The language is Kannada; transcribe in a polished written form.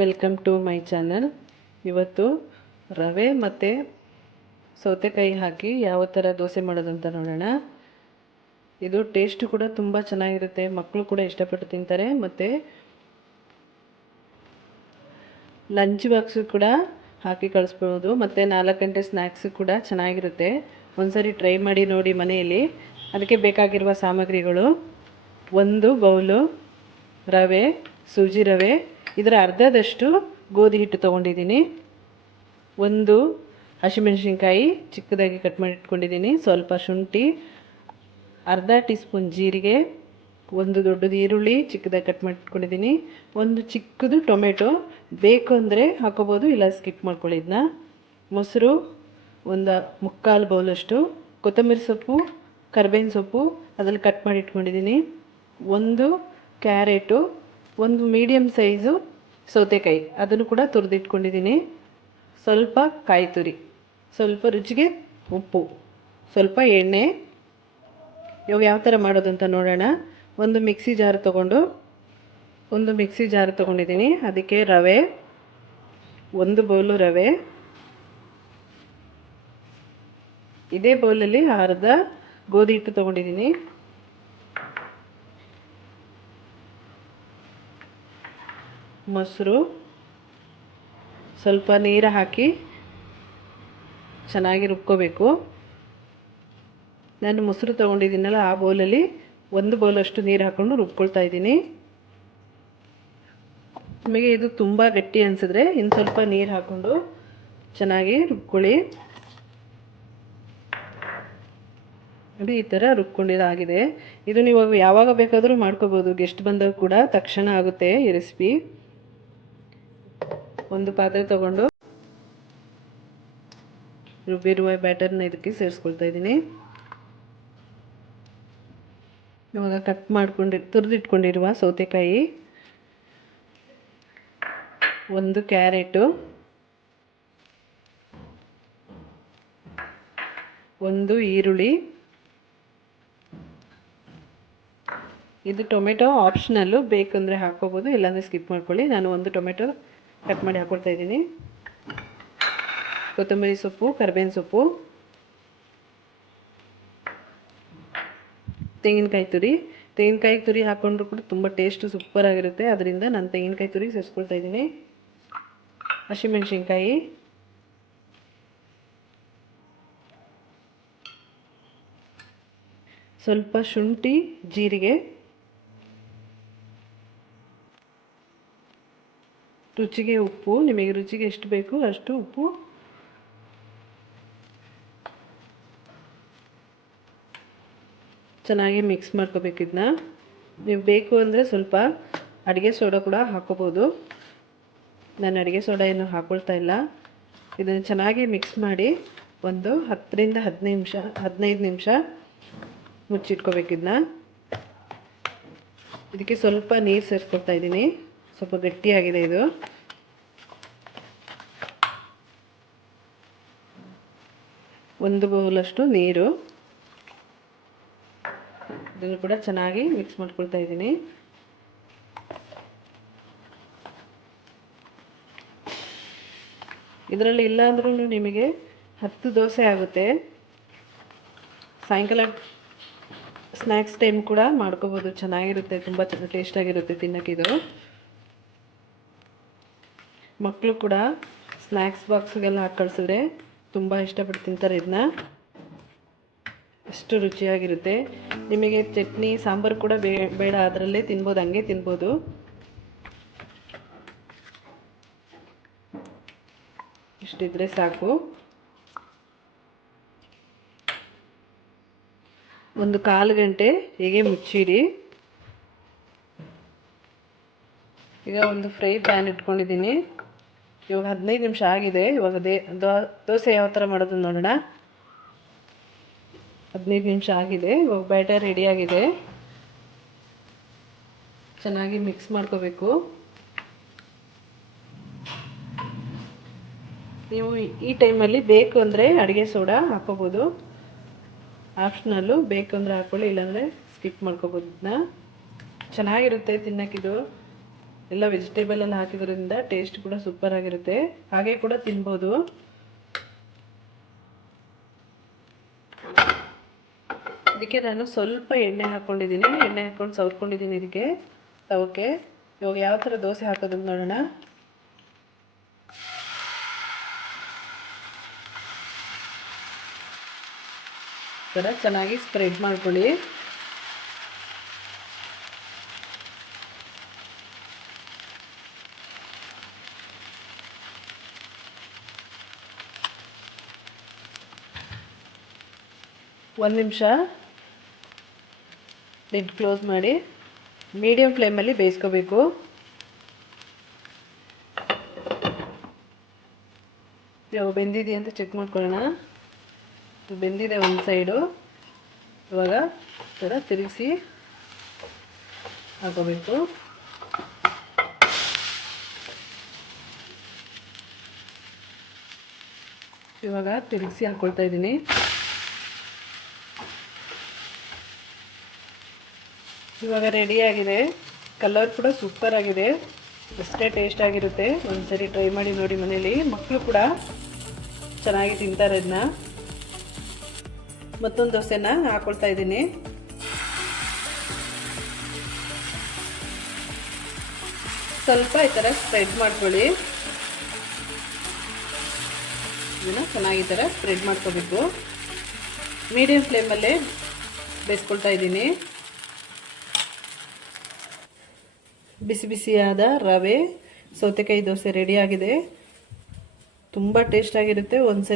Welcome to my channel. ಇವತ್ತು ರವೆ ಮತ್ತು ಸೌತೆಕಾಯಿ ಹಾಕಿ ಯಾವ ಥರ ದೋಸೆ ಮಾಡೋದು ಅಂತ ನೋಡೋಣ. ಇದು ಟೇಸ್ಟ್ ಕೂಡ ತುಂಬ ಚೆನ್ನಾಗಿರುತ್ತೆ, ಮಕ್ಕಳು ಕೂಡ ಇಷ್ಟಪಟ್ಟು ತಿಂತಾರೆ. ಮತ್ತು ಲಂಚ್ ಬಾಕ್ಸು ಕೂಡ ಹಾಕಿ ಕಳಿಸ್ಬೋದು, ಮತ್ತು 4 ಗಂಟೆ ಸ್ನ್ಯಾಕ್ಸು ಕೂಡ ಚೆನ್ನಾಗಿರುತ್ತೆ. ಒಂದ್ಸರಿ ಟ್ರೈ ಮಾಡಿ ನೋಡಿ ಮನೆಯಲ್ಲಿ. ಅದಕ್ಕೆ ಬೇಕಾಗಿರುವ ಸಾಮಗ್ರಿಗಳು: 1 ಬೌಲು ರವೆ, ಸೂಜಿ ರವೆ, ಇದರ ಅರ್ಧದಷ್ಟು ಗೋಧಿ ಹಿಟ್ಟು ತೊಗೊಂಡಿದ್ದೀನಿ. 1 ಹಸಿಮೆಣಸಿನ್ಕಾಯಿ ಚಿಕ್ಕದಾಗಿ ಕಟ್ ಮಾಡಿ ಇಟ್ಕೊಂಡಿದ್ದೀನಿ, ಸ್ವಲ್ಪ ಶುಂಠಿ, ಅರ್ಧ ಟೀ ಸ್ಪೂನ್ ಜೀರಿಗೆ, 1 ದೊಡ್ಡದು ಈರುಳ್ಳಿ ಚಿಕ್ಕದಾಗಿ ಕಟ್ ಮಾಡಿ ಇಟ್ಕೊಂಡಿದ್ದೀನಿ, 1 ಚಿಕ್ಕದು ಟೊಮೆಟೊ, ಬೇಕು ಅಂದರೆ ಹಾಕೋಬೋದು, ಇಲ್ಲ ಸ್ಕಿಪ್ ಮಾಡ್ಕೊಳ್ಳಿ ಇದನ್ನ. ಮೊಸರು 1/4 ಬೌಲಷ್ಟು, ಕೊತ್ತಂಬರಿ ಸೊಪ್ಪು, ಕರಿಬೇವಿನ ಸೊಪ್ಪು ಅದರಲ್ಲಿ ಕಟ್ ಮಾಡಿ ಇಟ್ಕೊಂಡಿದ್ದೀನಿ, 1 ಕ್ಯಾರೆಟು, 1 ಮೀಡಿಯಮ್ ಸೈಜು ಸೌತೆಕಾಯಿ ಅದನ್ನು ಕೂಡ ತುರಿದಿಟ್ಕೊಂಡಿದ್ದೀನಿ, ಸ್ವಲ್ಪ ಕಾಯಿ ತುರಿ, ಸ್ವಲ್ಪ ರುಚಿಗೆ ಉಪ್ಪು, ಸ್ವಲ್ಪ ಎಣ್ಣೆ. ಇವು ಯಾವ ಥರ ಮಾಡೋದು ಅಂತ ನೋಡೋಣ. ಒಂದು ಮಿಕ್ಸಿ ಜಾರ್ ತೊಗೊಂಡಿದ್ದೀನಿ. ಅದಕ್ಕೆ ರವೆ, 1 ಬೌಲು ರವೆ, ಇದೇ ಬೌಲಲ್ಲಿ ಅರ್ಧ ಗೋಧಿ ಹಿಟ್ಟು ತೊಗೊಂಡಿದ್ದೀನಿ, ಮೊಸರು, ಸ್ವಲ್ಪ ನೀರು ಹಾಕಿ ಚೆನ್ನಾಗಿ ರುಬ್ಕೋಬೇಕು. ನಾನು ಮೊಸರು ತೊಗೊಂಡಿದ್ದೀನಲ್ಲ ಆ ಬೌಲಲ್ಲಿ 1 ಬೌಲಷ್ಟು ನೀರು ಹಾಕ್ಕೊಂಡು ರುಬ್ಕೊಳ್ತಾ ಇದ್ದೀನಿ. ನಿಮಗೆ ಇದು ತುಂಬ ಗಟ್ಟಿ ಅನಿಸಿದ್ರೆ ಇನ್ನು ಸ್ವಲ್ಪ ನೀರು ಹಾಕ್ಕೊಂಡು ಚೆನ್ನಾಗಿ ರುಬ್ಕೊಳ್ಳಿ. ನೋಡಿ, ಈ ಥರ ರುಬ್ಕೊಂಡಿದ್ದಾಗಿದೆ. ಇದು ನೀವು ಯಾವಾಗ ಬೇಕಾದರೂ ಮಾಡ್ಕೋಬೋದು, ಗೆಸ್ಟ್ ಬಂದಾಗ ಕೂಡ ತಕ್ಷಣ ಆಗುತ್ತೆ ಈ ರೆಸಿಪಿ. ಒಂದು ಪಾತ್ರೆ ತಗೊಂಡು ರುಬ್ಬಿರುವ ಬ್ಯಾಟರ್ನ ಇದಕ್ಕೆ ಸೇರಿಸ್ಕೊಳ್ತಾ ಇದ್ದೀನಿ. ಇವಾಗ ಕಟ್ ತುರಿದಿಟ್ಕೊಂಡಿರುವ ಸೌತೆಕಾಯಿ, 1 ಕ್ಯಾರೆಟು, 1 ಈರುಳ್ಳಿ, ಇದು ಟೊಮೆಟೊ ಆಪ್ಷನಲ್ಲು, ಬೇಕಂದರೆ ಹಾಕ್ಕೋಬೋದು, ಇಲ್ಲಾಂದರೆ ಸ್ಕಿಪ್ ಮಾಡ್ಕೊಳ್ಳಿ. ನಾನು 1 ಟೊಮೆಟೊ ಕಟ್ ಮಾಡಿ ಹಾಕ್ಕೊಳ್ತಾ ಇದ್ದೀನಿ, ಕೊತ್ತಂಬರಿ ಸೊಪ್ಪು, ಕರಿಬೇವಿನ ಸೊಪ್ಪು, ತೆಂಗಿನಕಾಯಿ ತುರಿ ಹಾಕ್ಕೊಂಡ್ರು ಕೂಡ ತುಂಬ ಟೇಸ್ಟು ಸೂಪರಾಗಿರುತ್ತೆ. ಅದರಿಂದ ನಾನು ತೆಂಗಿನಕಾಯಿ ತುರಿ ಸೇರಿಸ್ಕೊಳ್ತಾ ಇದ್ದೀನಿ. ಹಸಿಮೆಣಸಿನ್ಕಾಯಿ, ಸ್ವಲ್ಪ ಶುಂಠಿ, ಜೀರಿಗೆ, ರುಚಿಗೆ ಉಪ್ಪು, ನಿಮಗೆ ರುಚಿಗೆ ಎಷ್ಟು ಬೇಕು ಅಷ್ಟು ಉಪ್ಪು, ಚೆನ್ನಾಗಿ ಮಿಕ್ಸ್ ಮಾಡ್ಕೋಬೇಕು. ಇದನ್ನ ನೀವು ಬೇಕು ಅಂದರೆ ಸ್ವಲ್ಪ ಅಡುಗೆ ಸೋಡಾ ಕೂಡ ಹಾಕೋಬೋದು. ನಾನು ಅಡುಗೆ ಸೋಡಾ ಏನು ಹಾಕ್ಕೊಳ್ತಾ ಇಲ್ಲ. ಇದನ್ನು ಚೆನ್ನಾಗಿ ಮಿಕ್ಸ್ ಮಾಡಿ ಒಂದು 10 ರಿಂದ 15 ನಿಮಿಷ ಮುಚ್ಚಿಟ್ಕೋಬೇಕು. ಇದಕ್ಕೆ ಸ್ವಲ್ಪ ನೀರು ಸೇರಿಸ್ಕೊಳ್ತಾ ಇದ್ದೀನಿ, ಸ್ವಲ್ಪ ಗಟ್ಟಿಯಾಗಿದೆ ಇದು. ಒಂದು ಬೌಲಷ್ಟು ನೀರು, ಇದನ್ನು ಕೂಡ ಚೆನ್ನಾಗಿ ಮಿಕ್ಸ್ ಮಾಡ್ಕೊಳ್ತಾ ಇದ್ದೀನಿ. ಇದರಲ್ಲಿ ಇಲ್ಲ ಅಂದ್ರೂ ನಿಮಗೆ 10 ದೋಸೆ ಆಗುತ್ತೆ. ಸಾಯಂಕಾಲ ಸ್ನ್ಯಾಕ್ಸ್ ಟೈಮ್ ಕೂಡ ಮಾಡ್ಕೋಬೋದು, ಚೆನ್ನಾಗಿರುತ್ತೆ, ತುಂಬ ಟೇಸ್ಟಾಗಿರುತ್ತೆ ತಿನ್ನೋಕ್ಕಿದು. ಮಕ್ಕಳು ಕೂಡ ಸ್ನ್ಯಾಕ್ಸ್ ಬಾಕ್ಸ್ಗೆಲ್ಲ ಹಾಕಿ ಕಳಿಸಿದ್ರೆ ತುಂಬ ಇಷ್ಟಪಟ್ಟು ತಿಂತಾರೆ ಇದನ್ನ. ಅಷ್ಟು ರುಚಿಯಾಗಿರುತ್ತೆ. ನಿಮಗೆ ಚಟ್ನಿ ಸಾಂಬಾರು ಕೂಡ ಬೇಡ, ಅದರಲ್ಲೇ ತಿನ್ಬೋದು, ಹಂಗೆ ತಿನ್ಬೋದು. ಇಷ್ಟಿದ್ರೆ ಸಾಕು. ಒಂದು 1/4 ಗಂಟೆ ಹೀಗೆ ಮುಚ್ಚಿಡಿ. ಈಗ ಒಂದು ಫ್ರೈ ಪ್ಯಾನ್ ಇಟ್ಕೊಂಡಿದ್ದೀನಿ. ಇವಾಗ 15 ನಿಮಿಷ ಆಗಿದೆ. ಇವಾಗ ದೋಸೆ ಯಾವ ಥರ ಮಾಡೋದು ನೋಡೋಣ. 15 ನಿಮಿಷ ಆಗಿದೆ. ಇವಾಗ ಬ್ಯಾಟರ್ ರೆಡಿಯಾಗಿದೆ. ಚೆನ್ನಾಗಿ ಮಿಕ್ಸ್ ಮಾಡ್ಕೋಬೇಕು. ನೀವು ಈ ಟೈಮಲ್ಲಿ ಬೇಕು ಅಂದರೆ ಅಡುಗೆ ಸೋಡಾ ಹಾಕೋಬೋದು, ಆಪ್ಷನಲ್ಲು, ಬೇಕು ಅಂದರೆ ಹಾಕ್ಕೊಳ್ಳಿ, ಇಲ್ಲಾಂದರೆ ಸ್ಕಿಪ್ ಮಾಡ್ಕೋಬೋದು. ಇದನ್ನ ಚೆನ್ನಾಗಿರುತ್ತೆ ತಿನ್ನೋಕ್ಕಿದು. ಎಲ್ಲ ವೆಜಿಟೇಬಲ್ ಎಲ್ಲ ಹಾಕಿದ್ರಿಂದ ಟೇಸ್ಟ್ ಕೂಡ ಸೂಪರ್ ಆಗಿರುತ್ತೆ. ಹಾಗೆ ಕೂಡ ತಿನ್ಬೋದು. ಇದಕ್ಕೆ ನಾನು ಸ್ವಲ್ಪ ಎಣ್ಣೆ ಹಾಕ್ಕೊಂಡಿದ್ದೀನಿ. ಎಣ್ಣೆ ಹಾಕ್ಕೊಂಡು ಸವರ್ಕೊಂಡಿದ್ದೀನಿ ಇದಕ್ಕೆ ತವಕ್ಕೆ. ಇವಾಗ ಯಾವ ಥರ ದೋಸೆ ಹಾಕೋದು ನೋಡೋಣ. ಈ ಥರ ಚೆನ್ನಾಗಿ ಸ್ಪ್ರೆಡ್ ಮಾಡ್ಕೊಳ್ಳಿ. ಒಂದು ನಿಮಿಷ ಲಿಡ್ ಕ್ಲೋಸ್ ಮಾಡಿ ಮೀಡಿಯಮ್ ಫ್ಲೇಮಲ್ಲಿ ಬೇಯಿಸ್ಕೋಬೇಕು. ಇವಾಗ ಬೆಂದಿದೆ ಅಂತ ಚೆಕ್ ಮಾಡ್ಕೊಳ್ಳೋಣ. ಬೆಂದಿದೆ ಒಂದು ಸೈಡು. ಇವಾಗ ಥರ ತಿರುಗಿಸಿ ಹಾಕೋಬೇಕು. ಇವಾಗ ತಿರುಗಿಸಿ ಹಾಕ್ಕೊಳ್ತಾ ಇದ್ದೀನಿ. ಇವಾಗ ರೆಡಿಯಾಗಿದೆ. ಕಲರ್ ಕೂಡ ಸೂಪರ್ ಆಗಿದೆ. ಅಷ್ಟೇ ಟೇಸ್ಟ್ ಆಗಿರುತ್ತೆ. ಒಂದ್ಸರಿ ಟ್ರೈ ಮಾಡಿ ನೋಡಿ ಮನೇಲಿ. ಮಕ್ಕಳು ಕೂಡ ಚೆನ್ನಾಗಿ ತಿಂತಾರೆ ಇದನ್ನ. ಮತ್ತೊಂದು ದೋಸೆನ ಹಾಕೊಳ್ತಾ ಇದ್ದೀನಿ. ಸ್ವಲ್ಪ ಈ ಥರ ಸ್ಪ್ರೆಡ್ ಮಾಡ್ಕೊಳ್ಳಿ. ಇದನ್ನು ಚೆನ್ನಾಗಿ ಈ ಥರ ಸ್ಪ್ರೆಡ್ ಮಾಡ್ಕೋಬೇಕು. ಮೀಡಿಯಮ್ ಫ್ಲೇಮಲ್ಲೇ ಬೇಯಿಸ್ಕೊಳ್ತಾ ಇದ್ದೀನಿ. ಬಿಸಿ ಬಿಸಿಯಾದ ರವೆ ಸೌತೆಕಾಯಿ ದೋಸೆ ರೆಡಿಯಾಗಿದೆ. ತುಂಬ ಟೇಸ್ಟಾಗಿರುತ್ತೆ. ಒಂದ್ಸರಿ